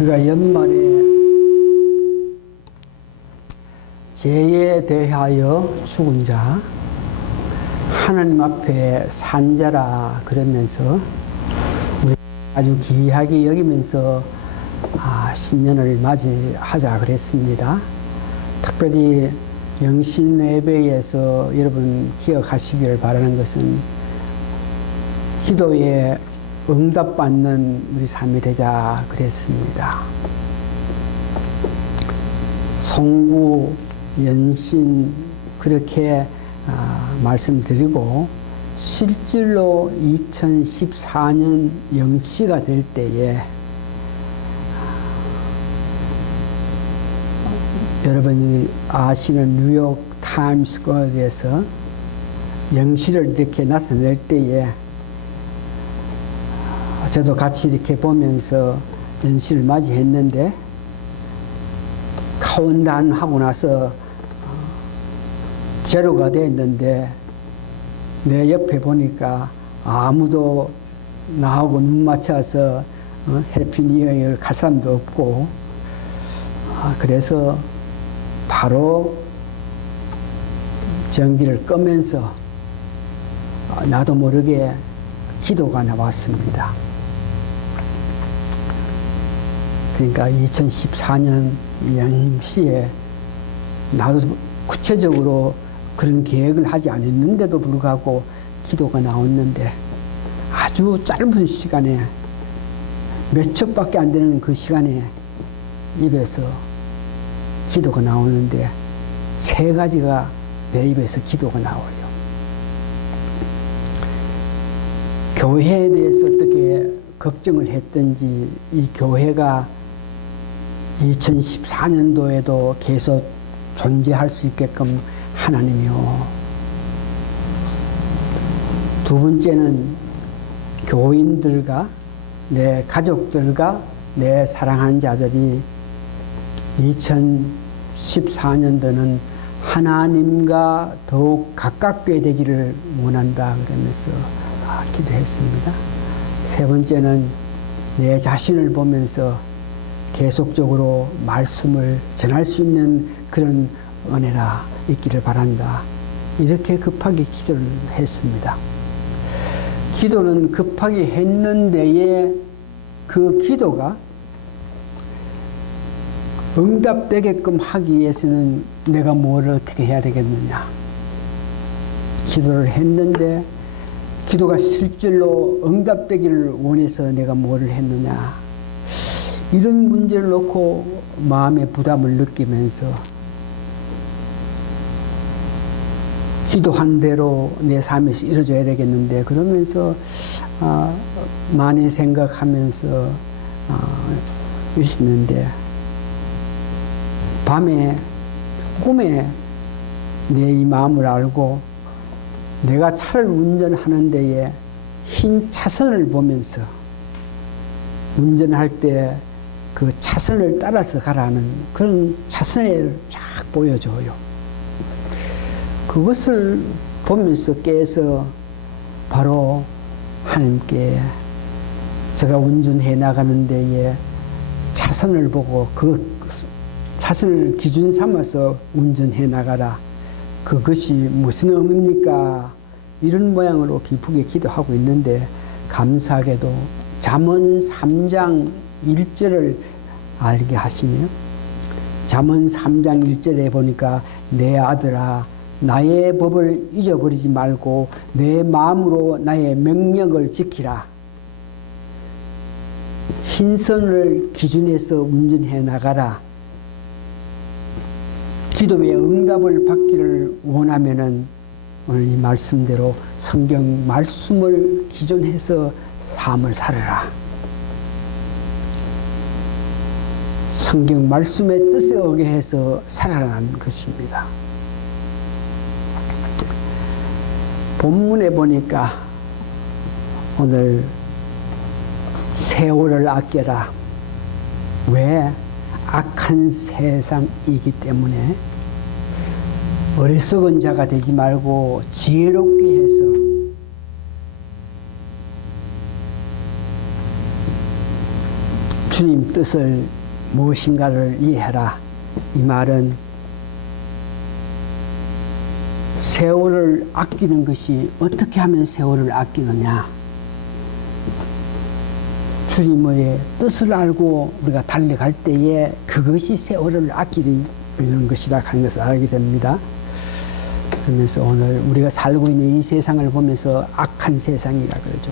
우리가 연말에 죄에 대하여 죽은 자, 하나님 앞에 산자라 그러면서 우리 아주 귀하게 여기면서 신년을 맞이하자 그랬습니다. 특별히 영신 예배에서 여러분 기억하시기를 바라는 것은 기도에 응답받는 우리 삶이 되자 그랬습니다. 송구, 연신 그렇게 말씀드리고 실질로 2014년 영시가 될 때에 여러분이 아시는 뉴욕 타임스퀘어에서 영시를 이렇게 나타낼 때에 저도 같이 이렇게 보면서 연시를 맞이했는데 카운트다운 하고 나서 제로가 됐는데 내 옆에 보니까 아무도 나하고 눈 맞춰서 해피 뉴 이어를 갈 사람도 없고 그래서 바로 전기를 끄면서 나도 모르게 기도가 나왔습니다. 그러니까 2014년 영시에 나도 구체적으로 그런 계획을 하지 않았는데도 불구하고 기도가 나왔는데 아주 짧은 시간에 몇 척밖에 안 되는 그 시간에 입에서 기도가 나오는데 세 가지가 내 입에서 기도가 나와요. 교회에 대해서 어떻게 걱정을 했든지 이 교회가 2014년도에도 계속 존재할 수 있게끔 하나님이요. 두 번째는 교인들과 내 가족들과 내 사랑하는 자들이 2014년도는 하나님과 더욱 가깝게 되기를 원한다 그러면서 기도했습니다. 세 번째는 내 자신을 보면서 계속적으로 말씀을 전할 수 있는 그런 은혜가 있기를 바란다. 이렇게 급하게 기도를 했습니다. 기도는 급하게 했는데에 그 기도가 응답되게끔 하기 위해서는 내가 뭘 어떻게 해야 되겠느냐. 기도를 했는데 기도가 실질로 응답되기를 원해서 내가 뭘 했느냐. 이런 문제를 놓고 마음의 부담을 느끼면서 기도한 대로 내 삶에서 이루어져야 되겠는데 그러면서 많이 생각하면서 있었는데 밤에 꿈에 내 이 마음을 알고 내가 차를 운전하는 데에 흰 차선을 보면서 운전할 때 그 차선을 따라서 가라는 그런 차선을 쫙 보여줘요. 그것을 보면서 깨서 바로 하나님께 제가 운전해 나가는 데에 차선을 보고 그 차선을 기준 삼아서 운전해 나가라. 그것이 무슨 의미입니까? 이런 모양으로 기쁘게 기도하고 있는데 감사하게도 잠언 3장 1절을 알게 하시네요. 잠언 3장 1절에 보니까 내 아들아 나의 법을 잊어버리지 말고 내 마음으로 나의 명령을 지키라. 흰선을 기준해서 운전해 나가라. 기도의 응답을 받기를 원하면은 오늘 이 말씀대로 성경 말씀을 기준해서 삶을 살아라. 성경 말씀의 뜻에 의게 해서 살아가는 것입니다. 본문에 보니까 오늘 세월을 아껴라. 왜? 악한 세상이기 때문에 어리석은 자가 되지 말고 지혜롭게 해서 주님 뜻을 무엇인가를 이해해라. 이 말은 세월을 아끼는 것이 어떻게 하면 세월을 아끼느냐. 주님의 뜻을 알고 우리가 달려갈 때에 그것이 세월을 아끼는 것이라 하는 것을 알게 됩니다. 그러면서 오늘 우리가 살고 있는 이 세상을 보면서 악한 세상이라 그러죠.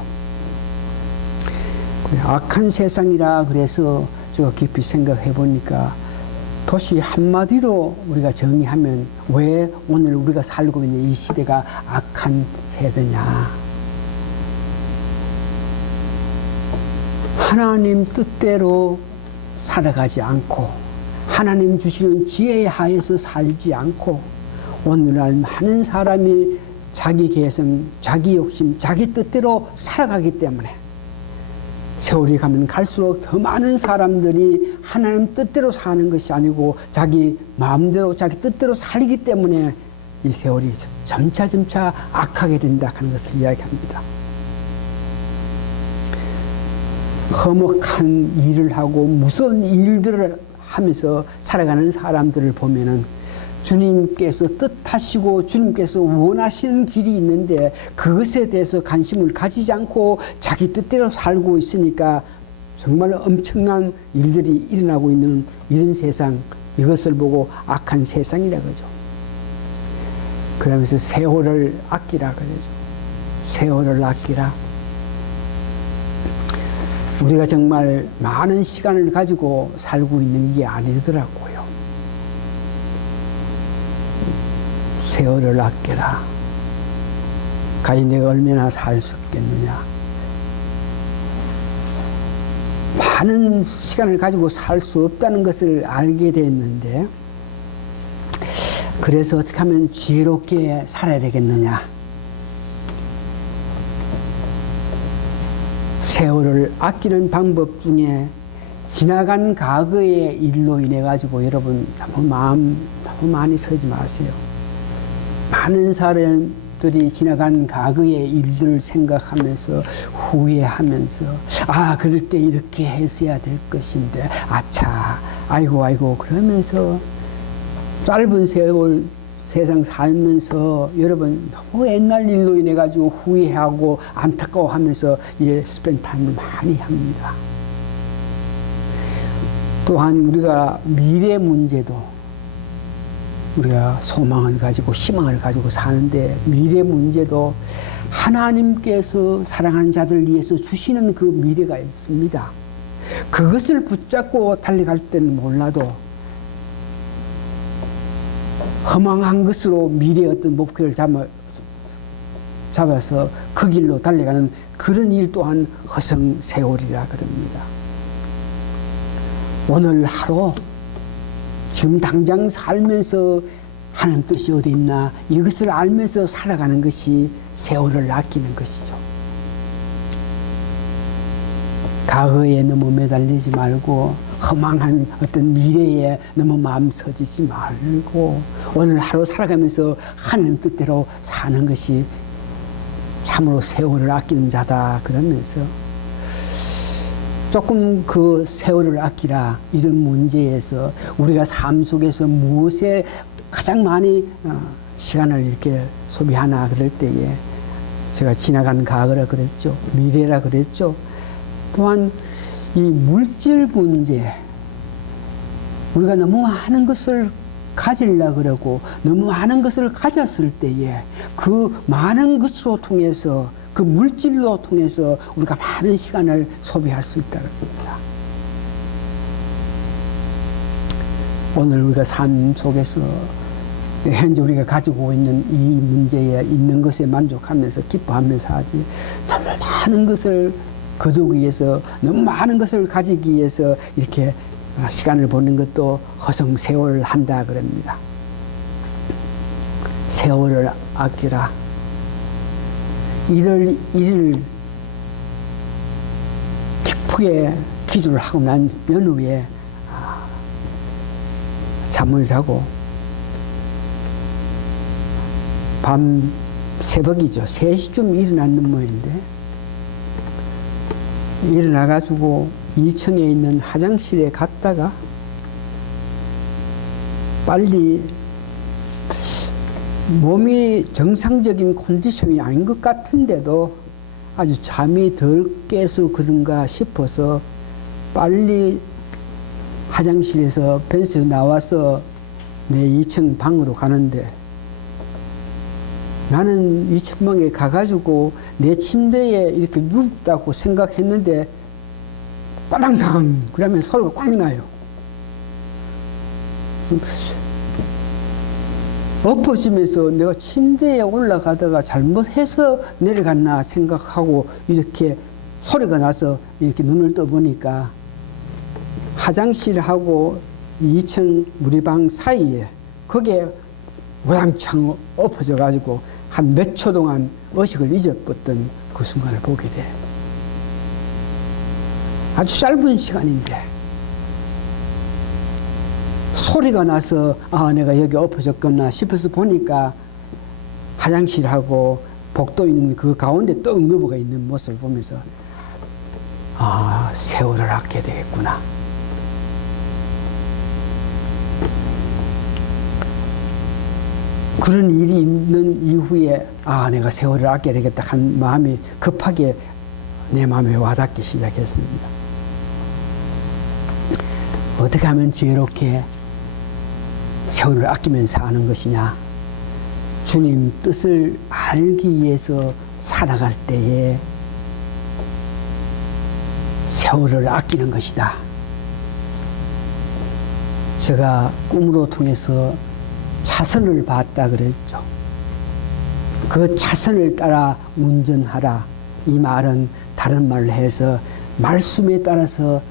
악한 세상이라 그래서 제가 깊이 생각해 보니까 도시 한마디로 우리가 정의하면 왜 오늘 우리가 살고 있는 이 시대가 악한 세대냐. 하나님 뜻대로 살아가지 않고 하나님 주시는 지혜에 하에서 살지 않고 오늘날 많은 사람이 자기 개성, 자기 욕심, 자기 뜻대로 살아가기 때문에 세월이 가면 갈수록 더 많은 사람들이 하나님 뜻대로 사는 것이 아니고 자기 마음대로 자기 뜻대로 살기 때문에 이 세월이 점차 악하게 된다 하는 것을 이야기합니다. 험악한 일을 하고 무서운 일들을 하면서 살아가는 사람들을 보면은 주님께서 뜻하시고 주님께서 원하시는 길이 있는데 그것에 대해서 관심을 가지지 않고 자기 뜻대로 살고 있으니까 정말 엄청난 일들이 일어나고 있는 이런 세상, 이것을 보고 악한 세상이라 그러죠. 그러면서 세월을 아끼라 그러죠. 세월을 아끼라. 우리가 정말 많은 시간을 가지고 살고 있는 게 아니더라고요. 세월을 아껴라. 과연 내가 얼마나 살 수 있겠느냐. 많은 시간을 가지고 살 수 없다는 것을 알게 됐는데 그래서 어떻게 하면 지혜롭게 살아야 되겠느냐. 세월을 아끼는 방법 중에 지나간 과거의 일로 인해 가지고 여러분 너무 많이 서지 마세요. 많은 사람들이 지나간 과거의 일들을 생각하면서 후회하면서 그럴 때 이렇게 했어야 될 것인데 아이고 그러면서 짧은 세월 세상 살면서 여러분 너무 옛날 일로 인해 가지고 후회하고 안타까워하면서 스펜 타임을 많이 합니다. 또한 우리가 미래 문제도 우리가 소망을 가지고 희망을 가지고 사는데 미래 문제도 하나님께서 사랑하는 자들을 위해서 주시는 그 미래가 있습니다. 그것을 붙잡고 달려갈 때는 몰라도 허망한 것으로 미래의 어떤 목표를 잡아서 그 길로 달려가는 그런 일 또한 허송세월이라 그럽니다. 오늘 하루 지금 당장 살면서 하는 뜻이 어디 있나 이것을 알면서 살아가는 것이 세월을 아끼는 것이죠. 과거에 너무 매달리지 말고 허망한 어떤 미래에 너무 마음 서지지 말고 오늘 하루 살아가면서 하는 뜻대로 사는 것이 참으로 세월을 아끼는 자다 그러면서 조금 그 세월을 아끼라 이런 문제에서 우리가 삶 속에서 무엇에 가장 많이 시간을 이렇게 소비하나 그럴 때에 제가 지나간 과거라 그랬죠. 미래라 그랬죠. 또한 이 물질 문제 우리가 너무 많은 것을 가지려 그러고 너무 많은 것을 가졌을 때에 그 많은 것으로 통해서 그 물질로 통해서 우리가 많은 시간을 소비할 수 있다는 겁니다. 오늘 우리가 삶 속에서 현재 우리가 가지고 있는 이 문제에 있는 것에 만족하면서 기뻐하면서 하지 너무 많은 것을 거두기 위해서 너무 많은 것을 가지기 위해서 이렇게 시간을 보는 것도 허송세월 한다 그럽니다. 세월을 아끼라. 이를 깊게 기도를 하고 난 연후에 잠을 자고 밤 새벽이죠. 3시쯤 일어났는 모양인데 일어나가지고 2층에 있는 화장실에 갔다가 빨리 몸이 정상적인 컨디션이 아닌 것 같은데도 아주 잠이 덜 깨서 그런가 싶어서 빨리 화장실에서 벤스에 나와서 내 2층 방으로 가는데 나는 2층 방에 가가지고 내 침대에 이렇게 눕다고 생각했는데 빠당당 그러면 소리가 꽉 나요. 엎어지면서 내가 침대에 올라가다가 잘못해서 내려갔나 생각하고 이렇게 소리가 나서 이렇게 눈을 떠보니까 화장실하고 2층 무리방 사이에 거기에 우당창 엎어져 가지고 한 몇 초 동안 의식을 잊어버렸던 그 순간을 보게 돼. 아주 짧은 시간인데 소리가 나서 아 내가 여기 엎어졌구나 싶어서 보니까 화장실하고 복도 있는 그 가운데 떡 누워가 있는 모습을 보면서 아 세월을 아껴야 되겠구나. 그런 일이 있는 이후에 아 내가 세월을 아껴야 되겠다 한 마음이 급하게 내 마음에 와닿기 시작했습니다. 어떻게 하면 지혜롭게 세월을 아끼면서 사는 것이냐. 주님 뜻을 알기 위해서 살아갈 때에 세월을 아끼는 것이다. 제가 꿈으로 통해서 차선을 봤다 그랬죠. 그 차선을 따라 운전하라. 이 말은 다른 말로 해서 말씀에 따라서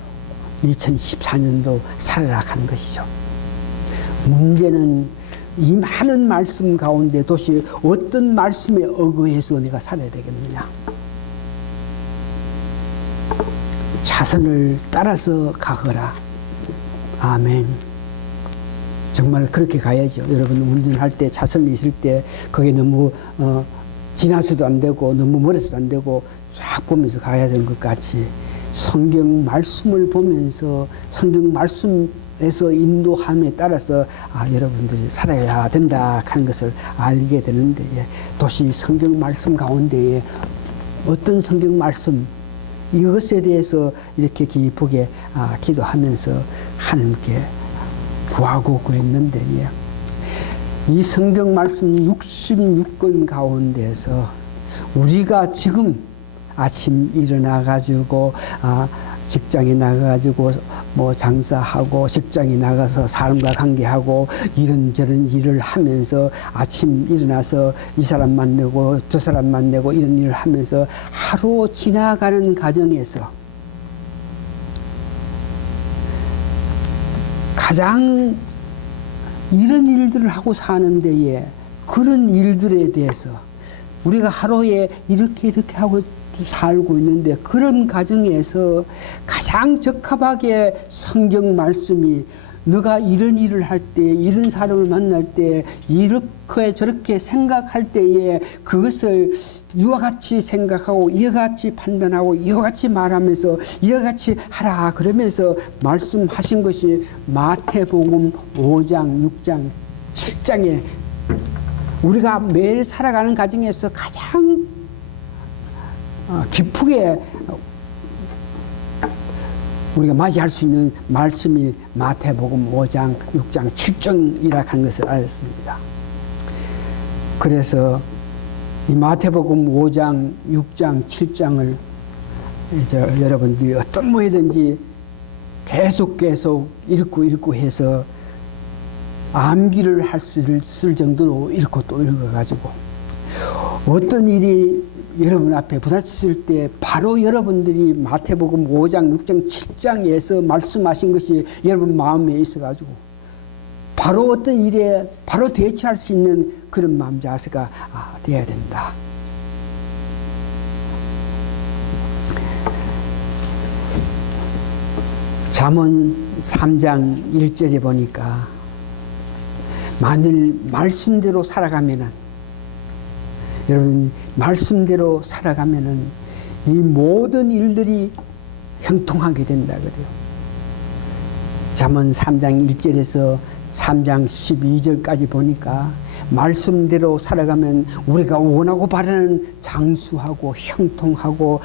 2014년도 살아가는 것이죠. 문제는 이 많은 말씀 가운데 도대체 어떤 말씀에 의거해서 내가 살아야 되겠느냐. 차선을 따라서 가거라. 아멘. 정말 그렇게 가야죠. 여러분 운전할 때 차선이 있을 때 거기 너무 지나서도 안 되고 너무 멀어서도 안 되고 쫙 보면서 가야 되는 것 같이 성경 말씀을 보면서 성경 말씀에서 인도함에 따라서 아, 여러분들이 살아야 된다 하는 것을 알게 되는데 도시 성경 말씀 가운데에 어떤 성경 말씀 이것에 대해서 이렇게 기쁘게 기도하면서 하나님께 구하고 그랬는데 이 성경 말씀 66권 가운데서 우리가 지금 아침 일어나 가지고 직장에 나가 가지고 뭐 장사하고 직장에 나가서 사람과 관계하고 이런저런 일을 하면서 아침 일어나서 이 사람 만나고 저 사람 만나고 이런 일을 하면서 하루 지나가는 과정에서 가장 이런 일들을 하고 사는 데에 그런 일들에 대해서 우리가 하루에 이렇게 하고 살고 있는데 그런 과정에서 가장 적합하게 성경 말씀이 너가 이런 일을 할 때 이런 사람을 만날 때 이렇게 저렇게 생각할 때에 그것을 이와 같이 생각하고 이와 같이 판단하고 이와 같이 말하면서 이와 같이 하라 그러면서 말씀하신 것이 마태복음 5장 6장 7장에 우리가 매일 살아가는 과정에서 가장 깊게 우리가 맞이할 수 있는 말씀이 마태복음 5장, 6장, 7장이라 한 것을 알았습니다. 그래서 이 마태복음 5장, 6장, 7장을 이제 여러분들이 어떤 모이든지 계속 읽고 해서 암기를 할 수 있을 정도로 읽고 또 읽어가지고 어떤 일이 여러분 앞에 부딪혔을 때 바로 여러분들이 마태복음 5장, 6장, 7장에서 말씀하신 것이 여러분 마음에 있어가지고 바로 어떤 일에 바로 대처할 수 있는 그런 마음 자세가 돼야 된다. 잠언 3장 1절에 보니까 만일 말씀대로 살아가면은 여러분 말씀대로 살아가면은 이 모든 일들이 형통하게 된다 그래요. 잠언 3장 1절에서 3장 12절까지 보니까 말씀대로 살아가면 우리가 원하고 바라는 장수하고 형통하고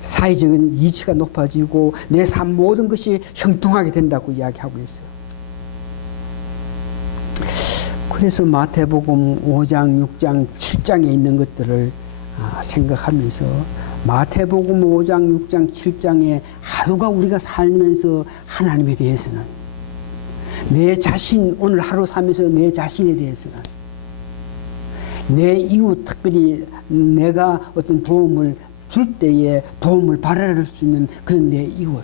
사회적인 이치가 높아지고 내 삶 모든 것이 형통하게 된다고 이야기하고 있어요. 그래서 마태복음 5장, 6장, 7장에 있는 것들을 생각하면서 마태복음 5장, 6장, 7장에 하루가 우리가 살면서 하나님에 대해서는 내 자신, 오늘 하루 살면서 내 자신에 대해서는 내 이웃, 특별히 내가 어떤 도움을 줄 때에 도움을 바랄 수 있는 그런 내 이웃,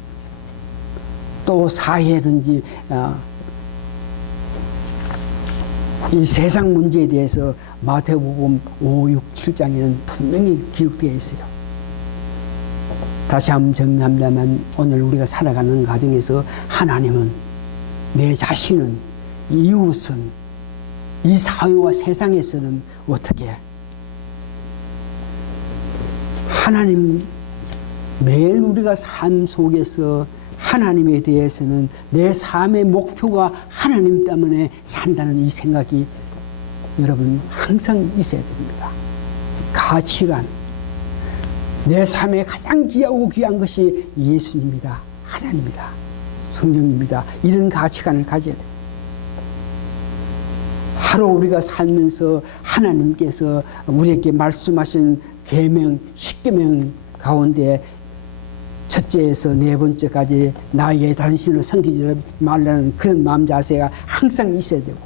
또 사회든지 이 세상 문제에 대해서 마태복음 5, 6, 7장에는 분명히 기록되어 있어요. 다시 한번 정리합니다만 오늘 우리가 살아가는 과정에서 하나님은, 내 자신은, 이웃은, 이 사회와 세상에서는 어떻게 하나님, 매일 우리가 삶 속에서 하나님에 대해서는 내 삶의 목표가 하나님 때문에 산다는 이 생각이 여러분 항상 있어야 됩니다. 가치관, 내 삶에 가장 귀하고 귀한 것이 예수님이다, 하나님이다, 성령입니다. 이런 가치관을 가져야 돼요. 하루 우리가 살면서 하나님께서 우리에게 말씀하신 계명, 10계명 가운데 첫째에서 네 번째까지 나의 당신을 섬기지 말라는 그런 마음 자세가 항상 있어야 되고,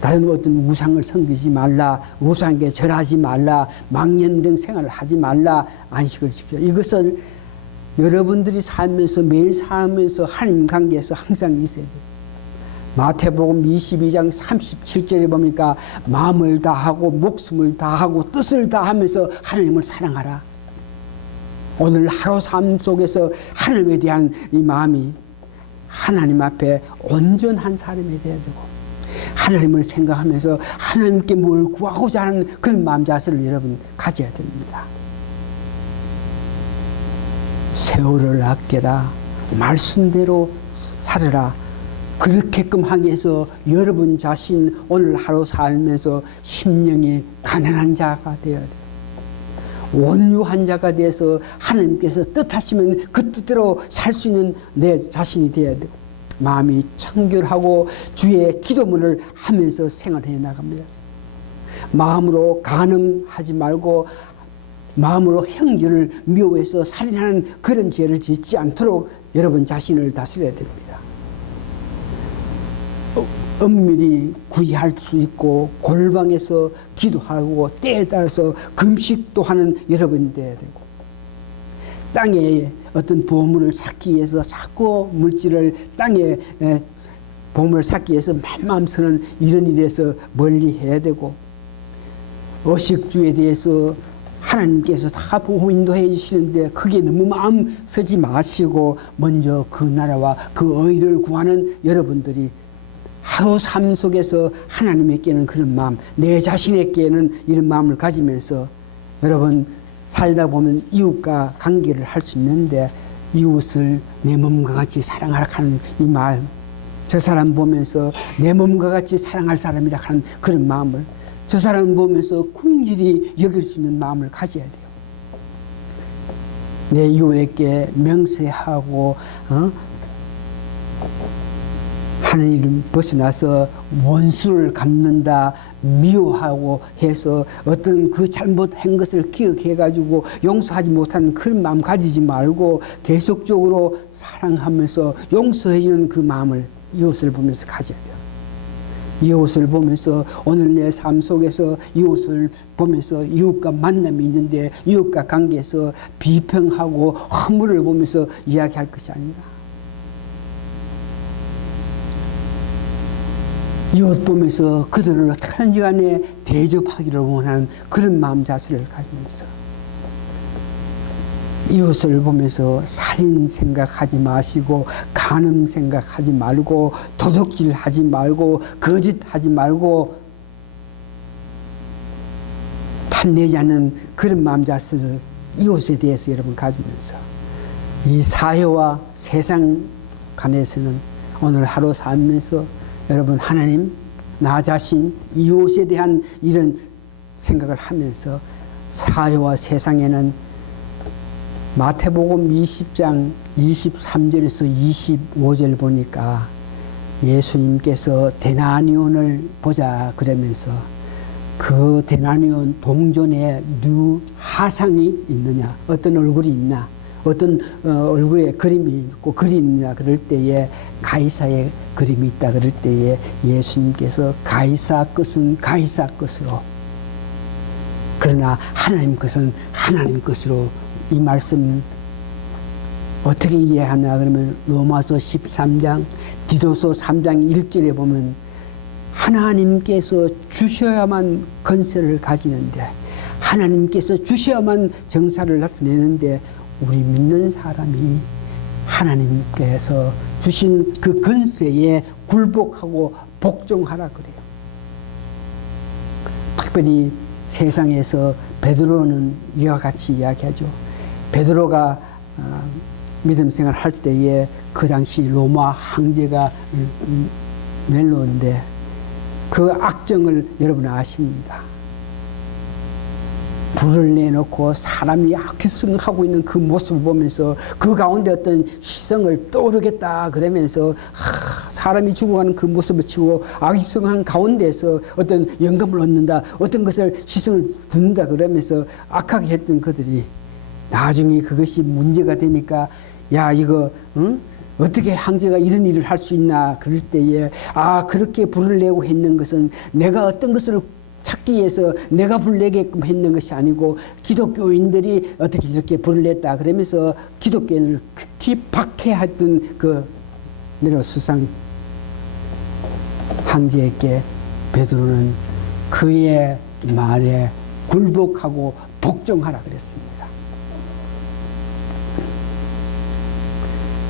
다른 어떤 우상을 섬기지 말라, 우상에게 절하지 말라, 망령된 생활을 하지 말라, 안식을 지키라. 이것을 여러분들이 살면서, 매일 살면서 하나님 관계에서 항상 있어야 돼요. 마태복음 22장 37절에 보니까 마음을 다하고 목숨을 다하고 뜻을 다하면서 하나님을 사랑하라. 오늘 하루 삶 속에서 하나님에 대한 이 마음이 하나님 앞에 온전한 사람이 되어야 되고, 하나님을 생각하면서 하나님께 뭘 구하고자 하는 그런 마음 자세를 여러분 가져야 됩니다. 세월을 아껴라, 말씀대로 살아라. 그렇게끔 하기 위해서 여러분 자신 오늘 하루 살면서 심령이 가난한 자가 되어야 돼요. 온유한 자가 돼서 하나님께서 뜻하시면 그 뜻대로 살 수 있는 내 자신이 되어야 되고, 마음이 청결하고 주의 기도문을 하면서 생활해 나갑니다. 마음으로 간음하지 말고 마음으로 형제를 미워해서 살인하는 그런 죄를 짓지 않도록 여러분 자신을 다스려야 됩니다. 엄밀히 구의할 수 있고 골방에서 기도하고 때에 따라서 금식도 하는 여러분이 되어야 되고, 땅에 어떤 보물을 쌓기 위해서 자꾸 물질을 땅에 보물을 쌓기 위해서 만맘서는 이런 일에서 멀리 해야 되고, 의식주에 대해서 하나님께서 다 보호 인도해 주시는데 거기에 너무 마음 쓰지 마시고 먼저 그 나라와 그 의를 구하는 여러분들이 하루 삶 속에서 하나님에게는 그런 마음, 내 자신에게는 이런 마음을 가지면서 여러분 살다 보면 이웃과 관계를 할 수 있는데, 이웃을 내 몸과 같이 사랑하라 하는 이 마음, 저 사람 보면서 내 몸과 같이 사랑할 사람이라 하는 그런 마음을, 저 사람 보면서 긍휼히 여길 수 있는 마음을 가져야 돼요. 내 이웃에게 명세하고 하는 일을 벗어나서 원수를 갚는다, 미워하고 해서 어떤 그 잘못한 것을 기억해가지고 용서하지 못하는 그런 마음 가지지 말고 계속적으로 사랑하면서 용서해주는 그 마음을 이웃을 보면서 가져야 돼요. 이웃을 보면서 오늘 내 삶 속에서 이웃을 보면서 이웃과 만남이 있는데 이웃과 관계에서 비평하고 허물을 보면서 이야기할 것이 아니라, 이웃 보면서 그들을 어떻게든지 간에 대접하기를 원하는 그런 마음 자세를 가지면서, 이웃을 보면서 살인 생각하지 마시고 간음 생각하지 말고 도둑질하지 말고 거짓하지 말고 탐내지 않는 그런 마음 자세를 이웃에 대해서 여러분 가지면서 이 사회와 세상 간에서는 오늘 하루 살면서 여러분 하나님, 나 자신, 이웃에 대한 이런 생각을 하면서 사회와 세상에는 마태복음 20장 23절에서 25절 보니까 예수님께서 데나니온을 보자 그러면서 그 데나니온 동전에 누 하상이 있느냐, 어떤 얼굴이 있나, 어떤 얼굴에 그림이 있고 글이 있느냐 그럴 때에 가이사의 그림이 있다 그럴 때에 예수님께서 가이사 것은 가이사 것으로, 그러나 하나님 것은 하나님 것으로, 이 말씀 어떻게 이해하냐 그러면 로마서 13장 디도서 3장 1절에 보면 하나님께서 주셔야만 건설을 가지는데, 하나님께서 주셔야만 정사를 나타내는데, 우리 믿는 사람이 하나님께서 주신 그 건설에 굴복하고 복종하라 그래요. 특별히 세상에서 베드로는 이와 같이 이야기하죠. 베드로가 믿음 생활 할 때에 그 당시 로마 황제가 넬로인데 그 악정을 여러분 아십니다. 불을 내놓고 사람이 악기승하고 있는 그 모습을 보면서 그 가운데 어떤 희생을 떠오르겠다 그러면서 사람이 죽어가는 그 모습을 치고 악기승한 가운데서 어떤 영감을 얻는다, 어떤 것을 희생을 듣는다 그러면서 악하게 했던 그들이 나중에 그것이 문제가 되니까 야 이거 응? 어떻게 황제가 이런 일을 할 수 있나 그럴 때에 그렇게 불을 내고 했는 것은 내가 어떤 것을 찾기 위해서 내가 불 내게끔 했는 것이 아니고 기독교인들이 어떻게 저렇게 불을 냈다 그러면서 기독교인을 극히 박해했던 그 네로 수상 황제에게 베드로는 그의 말에 굴복하고 복종하라 그랬습니다.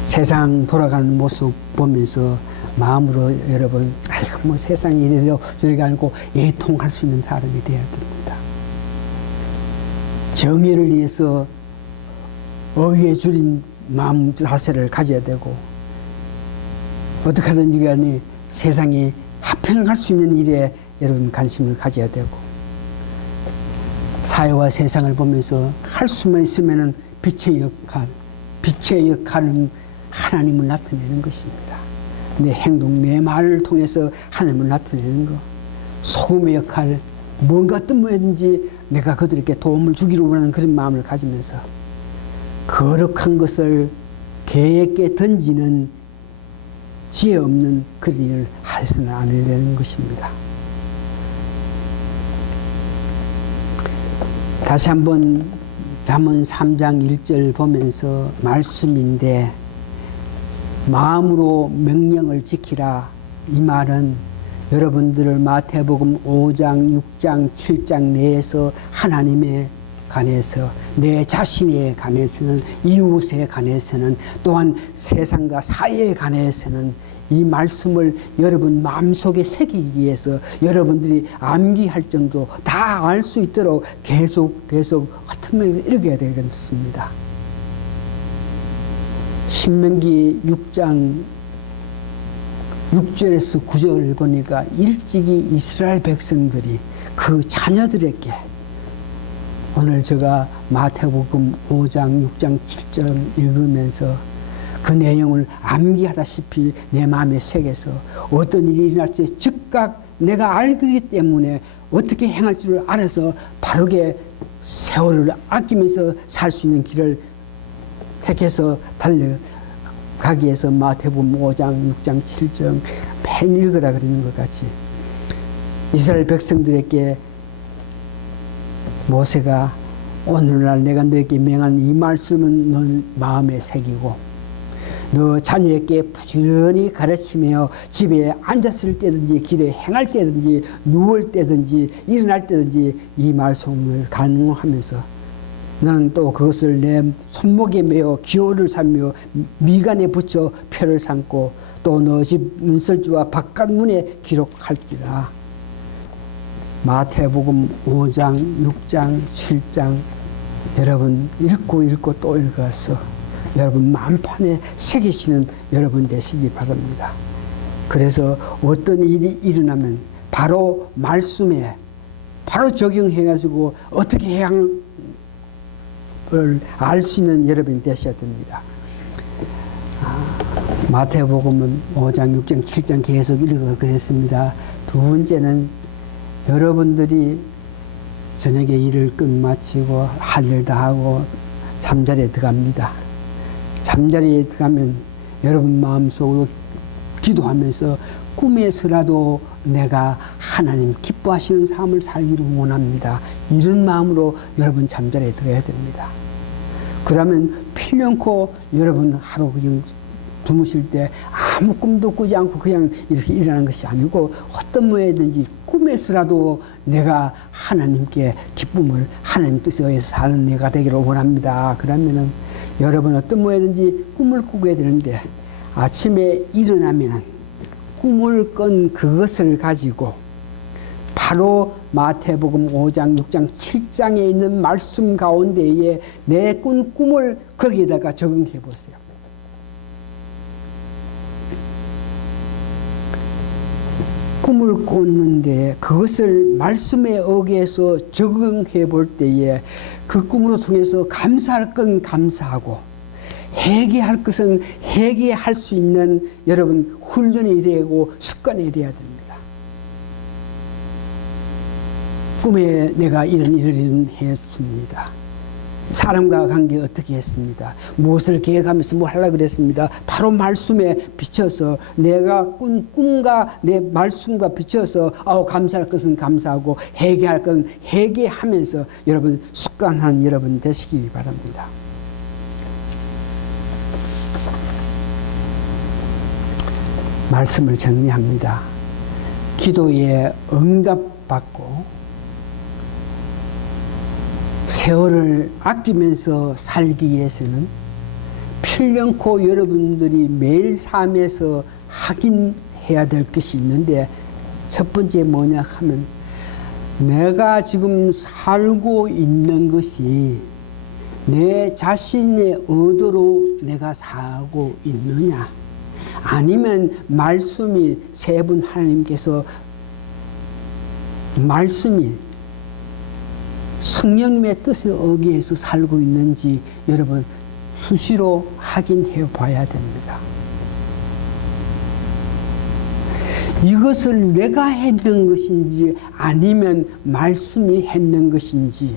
세상 돌아가는 모습 보면서 마음으로 여러분, 아이고 뭐 세상이 이래도 저리가 아니고 애통할 수 있는 사람이 되어야 됩니다. 정의를 위해서 어휘에 줄인 마음 자세를 가져야 되고, 어떻게 하든지 간에 세상에 합평할 수 있는 일에 여러분 관심을 가져야 되고, 사회와 세상을 보면서 할 수만 있으면은 빛의 역할은 하나님을 나타내는 것입니다. 내 행동, 내 말을 통해서 하나님을 나타내는 것. 소금의 역할, 뭔가 어떤 뭐든지 내가 그들에게 도움을 주기를 원하는 그런 마음을 가지면서 거룩한 것을 개에게 던지는 지혜 없는 그런 일을 해서는 안 해야 되는 것입니다. 다시 한번 잠언 3장 1절 보면서 말씀인데, 마음으로 명령을 지키라. 이 말은 여러분들을 마태복음 5장, 6장, 7장 내에서 하나님에 관해서, 내 자신에 관해서는, 이웃에 관해서는, 또한 세상과 사회에 관해서는 이 말씀을 여러분 마음속에 새기기 위해서 여러분들이 암기할 정도 다 알 수 있도록 계속 흩으면서 읽어야 되겠습니다. 신명기 6장 6절에서 9절을 보니까 일찍이 이스라엘 백성들이 그 자녀들에게, 오늘 제가 마태복음 5장 6장 7절 읽으면서 그 내용을 암기하다시피 내 마음에 새겨서 어떤 일이 일어날 때 즉각 내가 알기 때문에 어떻게 행할 줄을 알아서 바르게 세월을 아끼면서 살 수 있는 길을 택해서 달려가기 위해서 마태복음 5장 6장 7장 매일 읽으라 그러는 것 같이 이스라엘 백성들에게 모세가 오늘날 내가 너에게 명한 이 말씀은 너 마음에 새기고 너 자녀에게 부지런히 가르치며 집에 앉았을 때든지 길에 행할 때든지 누울 때든지 일어날 때든지 이 말씀을 간구하면서 나는 또 그것을 내 손목에 메어 기호를 삼며 미간에 붙여 표를 삼고 또 너 집 문설주와 바깥문에 기록할지라. 마태복음 5장, 6장, 7장 여러분 읽고 또 읽어서 여러분 마음판에 새기시는 여러분 되시기 바랍니다. 그래서 어떤 일이 일어나면 바로 말씀에 바로 적용해가지고 어떻게 해야 하는 걸 알 수 있는 여러분이 되셔야 됩니다. 마태복음은 5장, 6장, 7장 계속 읽어보겠습니다. 두 번째는 여러분들이 저녁에 일을 끝마치고 할 일 다 하고 잠자리에 들어갑니다. 잠자리에 들어가면 여러분 마음속으로 기도하면서 꿈에서라도 내가 하나님 기뻐하시는 삶을 살기를 원합니다. 이런 마음으로 여러분 잠자리에 들어야 됩니다. 그러면 필연코 여러분 하루 그냥 주무실 때 아무 꿈도 꾸지 않고 그냥 이렇게 일어나는 것이 아니고 어떤 모양이든지 꿈에서라도 내가 하나님께 기쁨을 하나님 뜻에 의해서 사는 내가 되기를 원합니다. 그러면은 여러분 어떤 모양이든지 꿈을 꾸게 되는데 아침에 일어나면 꿈을 꾼 그것을 가지고 바로 마태복음 5장, 6장, 7장에 있는 말씀 가운데에 내 꾼 꿈을 거기에다가 적용해 보세요. 꿈을 꿨는데 그것을 말씀에 의해서 적용해 볼 때에 그 꿈으로 통해서 감사할 건 감사하고 회개할 것은 회개할 수 있는 여러분 훈련이 되고 습관이 되어야 됩니다. 꿈에 내가 이런 일을 했습니다. 사람과 관계 어떻게 했습니다. 무엇을 계획하면서 뭐 하려고 그랬습니다. 바로 말씀에 비춰서 내가 꾼 꿈과 내 말씀과 비춰서 감사할 것은 감사하고 회개할 것은 회개하면서 여러분 습관한 여러분 되시기 바랍니다. 말씀을 정리합니다. 기도에 응답받고 세월을 아끼면서 살기 위해서는 필연코 여러분들이 매일 삶에서 확인해야 될 것이 있는데 첫 번째 뭐냐 하면 내가 지금 살고 있는 것이 내 자신의 의도로 내가 살고 있느냐 아니면 말씀이 세 분 하나님께서 말씀이 성령님의 뜻에 의해서 살고 있는지 여러분 수시로 확인해 봐야 됩니다. 이것을 내가 했는 것인지 아니면 말씀이 했는 것인지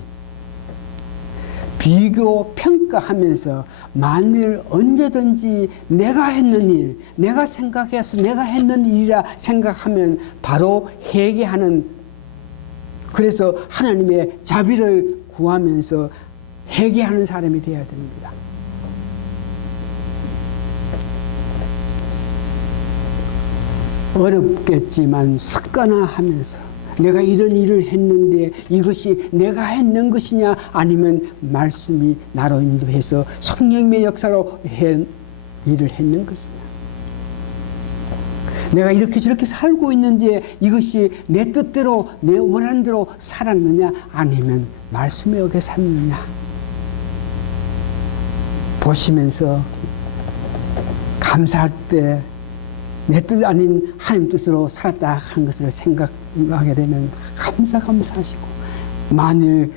비교 평가하면서 만일 언제든지 내가 했는 일, 내가 생각해서 내가 했는 일이라 생각하면 바로 회개하는 그래서 하나님의 자비를 구하면서 회개하는 사람이 되어야 됩니다. 어렵겠지만 습관화하면서 내가 이런 일을 했는데 이것이 내가 했는 것이냐 아니면 말씀이 나로 인도해서 성령님의 역사로 일을 했는 것이냐 내가 이렇게 저렇게 살고 있는데 이것이 내 뜻대로 내 원하는 대로 살았느냐 아니면 말씀에 의해 샀느냐 보시면서 감사할 때 내 뜻 아닌 하나님 뜻으로 살았다 하는 것을 생각하게 되면 감사하시고 만일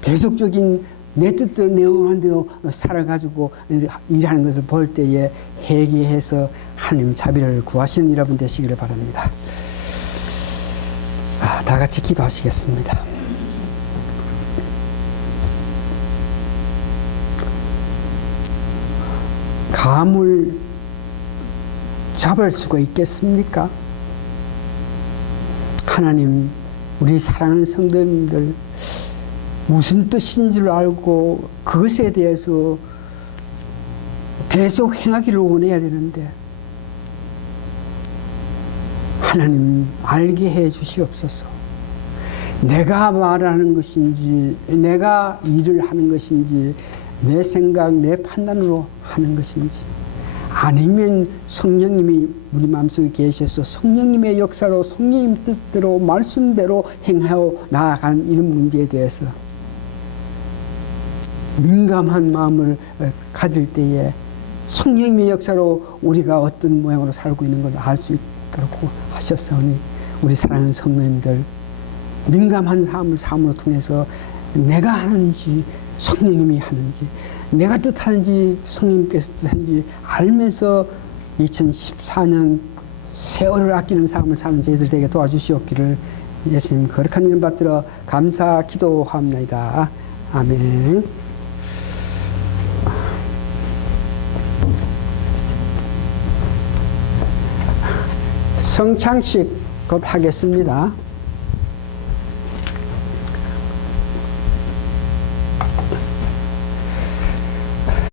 계속적인 내 뜻대로 내 원하는 대로 살아가지고 일하는 것을 볼 때에 회개해서 하나님 자비를 구하시는 여러분 되시기를 바랍니다. 다 같이 기도하시겠습니다. 감을 잡을 수가 있겠습니까? 하나님, 우리 사랑하는 성도님들 무슨 뜻인 줄 알고 그것에 대해서 계속 행하기를 원해야 되는데 하나님 알게 해 주시옵소서. 내가 말하는 것인지 내가 일을 하는 것인지 내 생각 내 판단으로 하는 것인지 아니면 성령님이 우리 마음속에 계셔서 성령님의 역사로 성령님 뜻대로 말씀대로 행하여 나아가는 이런 문제에 대해서 민감한 마음을 가질 때에 성령님의 역사로 우리가 어떤 모양으로 살고 있는 걸 알 수 있도록 하셨사오니 우리 사랑하는 성도님들 민감한 삶을 통해서 내가 하는지 성령님이 하는지 내가 뜻하는지 성령님께서 뜻하는지 알면서 2014년 세월을 아끼는 삶을 사는 저희들 되게 도와주시옵기를 예수님 거룩한 이름 받들어 감사 기도합니다. 아멘. 성창식 곧 하겠습니다.